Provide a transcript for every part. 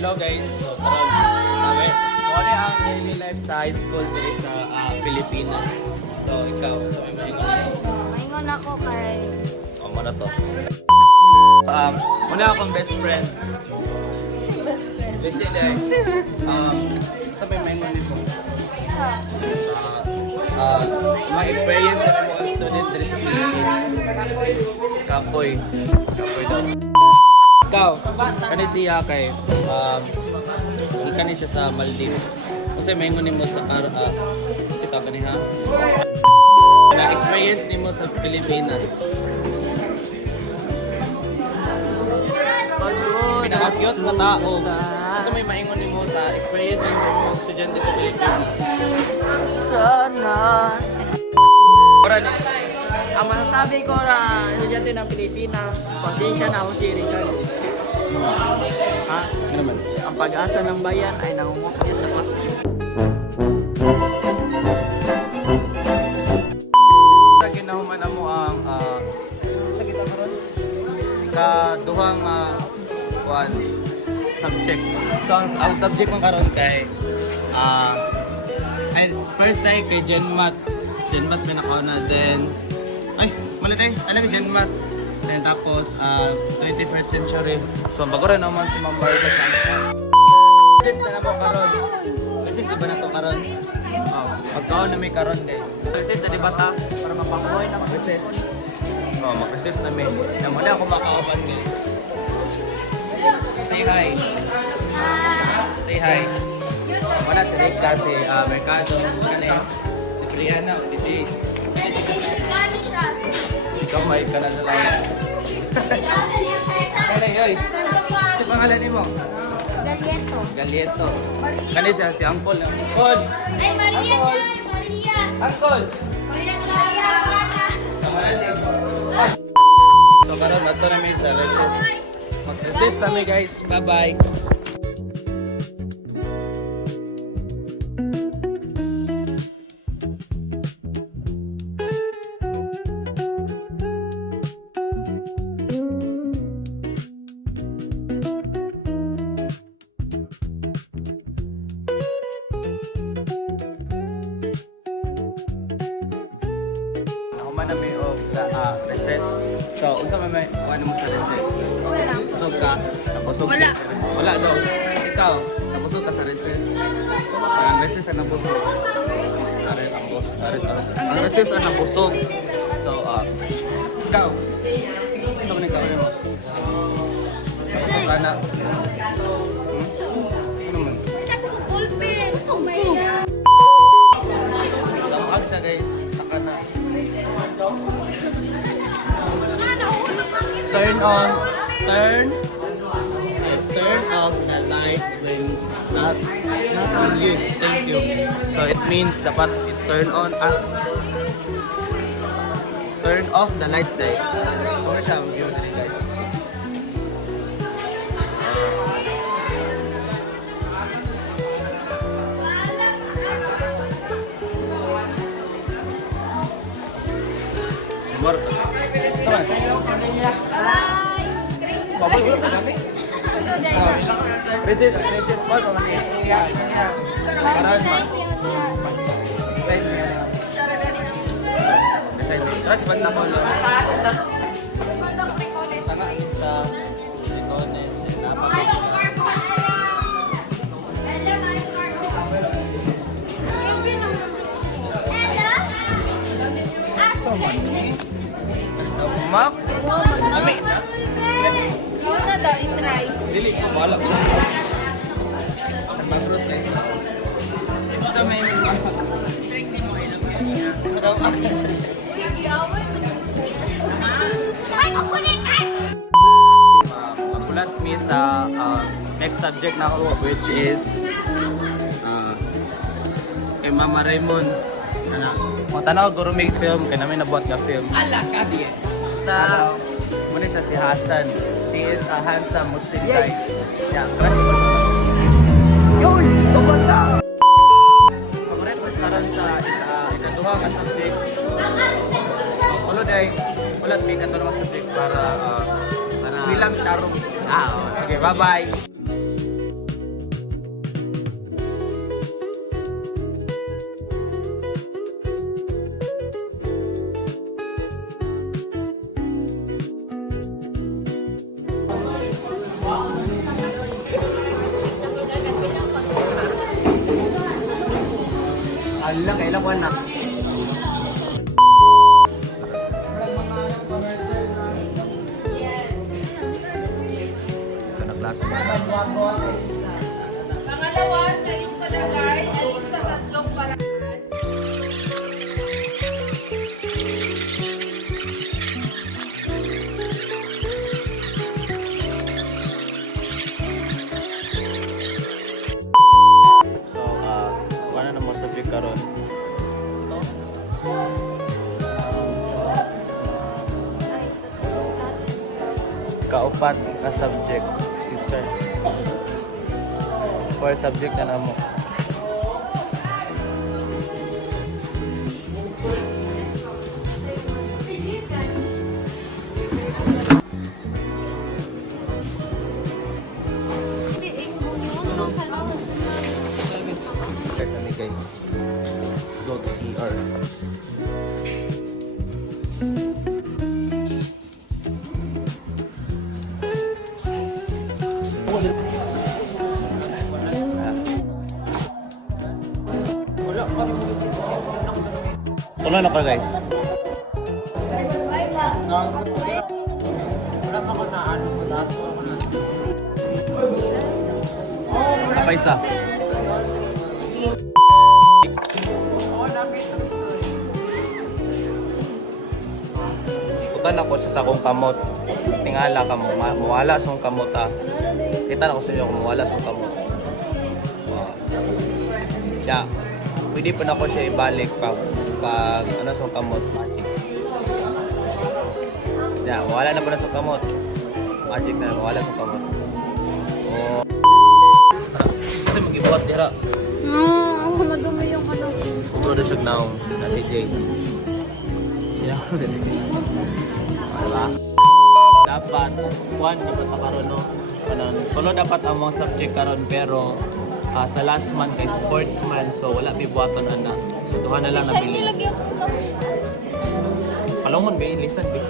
Hello guys, so kami kung ano ang daily life sa high school dito sa Pilipinas. So ikaw, so may maingon ako. Maingon ako kay... O mo na to. Muna akong best friend. Best friend. Listen day. Sa may maingon nito. My experience as a student dito sa Pilipinas. Kapoy. Kapoy daw. Ikaw, kani siya kay kani siya sa Maldives. Kasi may ngon nimo sa si kani ha. Na experience nimo sa Pilipinas. Pinaka-cute na tao. Kasi may maingon nimo sa experience nimo sa estudyante sa Pilipinas. Sana. Ora ni. Ang masasabi ko na estudyante ng Pilipinas, pasensya na ako si Rizal. Ha? Ano naman? Ang pag-asa ng bayan ay nangungok niya sa paso. Sa ginahuman mo ang sa kita karon ikaduhang kuan subject. So ang subject mo karon kay and first day kay Genmat. Genmat pinakauna, then mali tayo, talaga Genmat. Then tapos 21st century. So bago rin naman si Ma'am Marga sa resist na naman karon. Resist di ba na to karon? Pagkaon na may karon guys. Resist na di ba ta? Para mapakuhay na mag-resist. Mag-resist na may. Nang muna ako makauban guys. Say hi. Say hi. Wala si Rika, si Mercado, si Brianna, si Jade. Ikaw may ka na sa lang. Kanay, oy. Si pangalan ni mo? Galieto. Galieto. Kanay siya, si Uncle. Uncle! Ay, Maria! Maria! Uncle! Maria! Tama na si Uncle. So karon nato na may sa resist. Mag-resist kami guys. Bye-bye. Na may recess. So, unsa man may kuan mo sa recess? Busog ka? Nabusog ka? Wala daw. Ikaw, nabusog ka sa recess. Ang recess ang nabusog. Ang recess ang nabusog. So, ikaw. Unsa man ikaw mo? Nabusog ka na. Ano man? Busog ko. Lamag siya guys. Taka na. Turn off the lights when not used. Thank you. So it means dapat turn off the lights day. So ano siya ang view nila guys. Morto. Sama. Bye-bye. Resist call pa man. Karan man. Terus banda mo na. Tanga sa Licones na. Mak, kami na. Muna daw, itry. Dili ko bala ko. Mag-bros kayo. Ito may trick ni mo ilang yan. Kadaw ako. Uy, giyaway mo. Ay, kukunin ka! Mapulat mi sa next subject na ako which is kay Mama Raymond. Mga tanaw guro may film kaya namin nabuhat ka film. Ala ka di. Basta muna siya si Hassan. He is a handsome Muslim guy. Yeah, crush ko siya. Yoy! Sobrang na! Paborit ko karon sa ikaduha nga subject. Ulo day, ulat may ikaduha nga subject para Swilang tarong. Okay, bye-bye. Ala, kailan ko na. Ito na klase. Pangalawa, sa iyong palagay, alin sa tatlong paraan? So, ano na mo subject karon? Kaupat na subject si sir. 4 subject na namo. Guys, ano guys? Let's go to CR. Wala na ka guys. Apa isa? Putan ako siya sa akong kamot. Tingala ka mo, mawala sa akong kamot ha. Kita na ko sa inyo kung mawala sa akong kamot. Yeah. Pwede pa na ko siya ibalik pag ano sa akong kamot, magic. Yeah, mawala na pa na sa akong kamot. Magic na, mawala sa akong kamot. Oh. Kasi mag-ibuhat dira. Madumi yung ano. Ito na siya now, na si Jay. Yeah, diba? Dapat, kuhan dapat na karon no? Tulo dapat ang mga subject karon pero sa last month kay sportsman so wala bibuhaton ana. So duha na lang nabili. Palongon ba listen ba?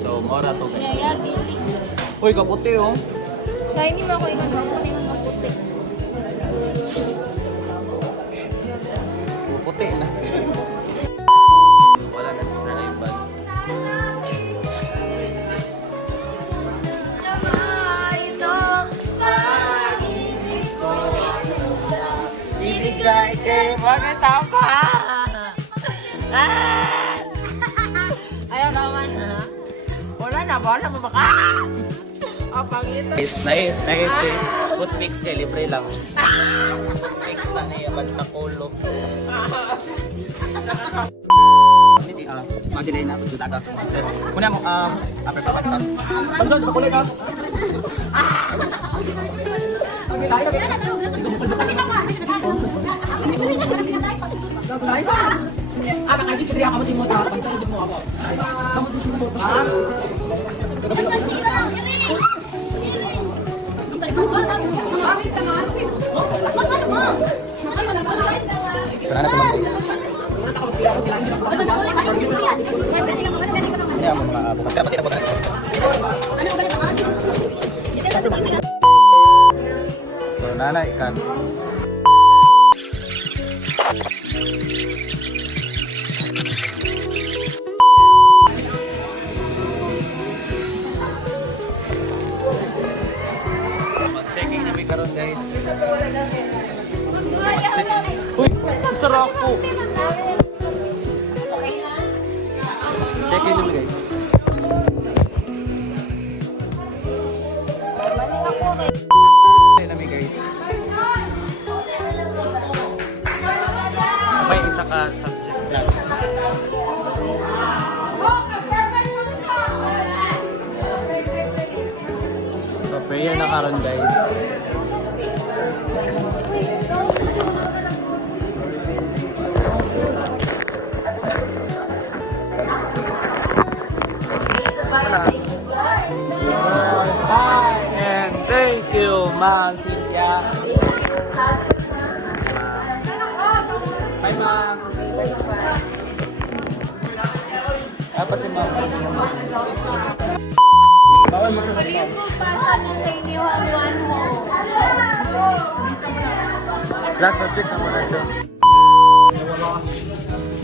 So mora to guys. Yaya, gili. Uy, kaputi oh. Kaya hindi mo ako ingon mo. Ingon mo puti. Puti na. So, wala na si Sir Ivan. Ibigay kay mga tapa! Ayaw naman ha? Wala na ba? Wala mo baka? Ang pangito. Guys, food mix kay libre lang. Mix na niya bantakulo. Hindi magilay na pagduda ka. Muna mo upper papas. Pagdod sa kulay ka. Makagistri ako mo ta. Pagdod mo ako. Kamu di mo ta. Sana sa mga Ini mo bukan dapat tidak bukan. So nana ikan. Checking namin karon guys. Uy, sarap ko. Checking namin guys. Checking namin guys. May isa ka subject class. So prayer na karon guys. Hi and thank you, Ma'am Cynthia. Bye, Ma'am. Apa si Ma'am? Bawal mo sa Ma'am. Last subject naman ito.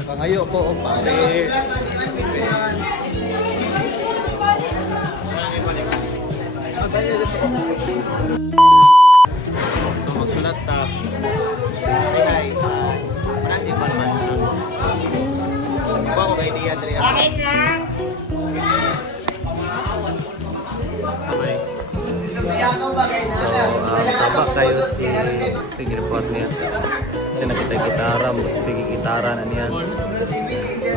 Pangayo ko o pare. So magsulat ta. Hi. Para si Palmanson. Iba ko kay Dia Andrea. Bakit lang? Okay. So, baba kayo si report niya. Kasi nakita yung gitara, sige gitara na niya.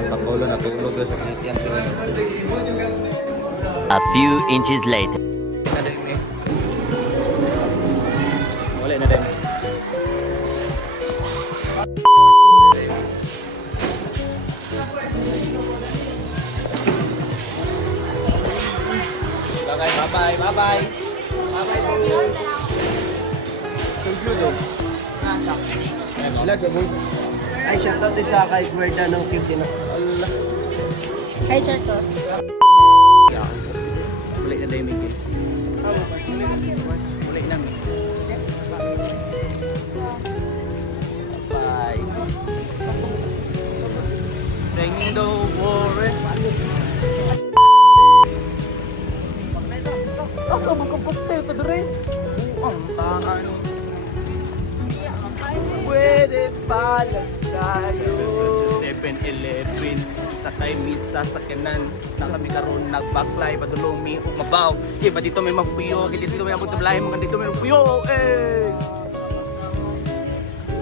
Pakulo na tulog sa kinitiyan. A few inches later. Wala na din. Okay, bye-bye, bye-bye. Bye-bye po. Conclude. Nasa. Vlog mo. Ay, shoutout din sa kay Gwerda ng Cube din. Allah. Hi, Charcos. Yeah. Wala na din, guys. Wala na. Bye. Singing the war. Asa mo kang poste ito dere? Ang taan. Pwede pala tayo. 7-Eleven sa kay misa sa kanan na kami karon nagbaklay padulong mi ug mabaw di ba dito may magpuyo dito may abot tablahe mo dito may magpuyo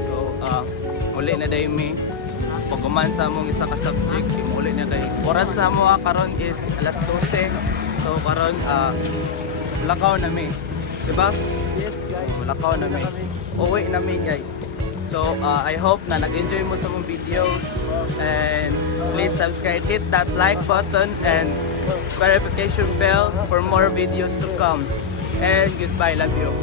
so uli na day mi pagkuman sa among isa ka subject uli na day oras na mo karon is alas 12 so karon lakaw na mi di ba Yes, guys. lakaw na mi uwi na mi guys. So, I hope na nag-enjoy mo sa mong videos and please subscribe, hit that like button and verification bell for more videos to come. And goodbye, love you.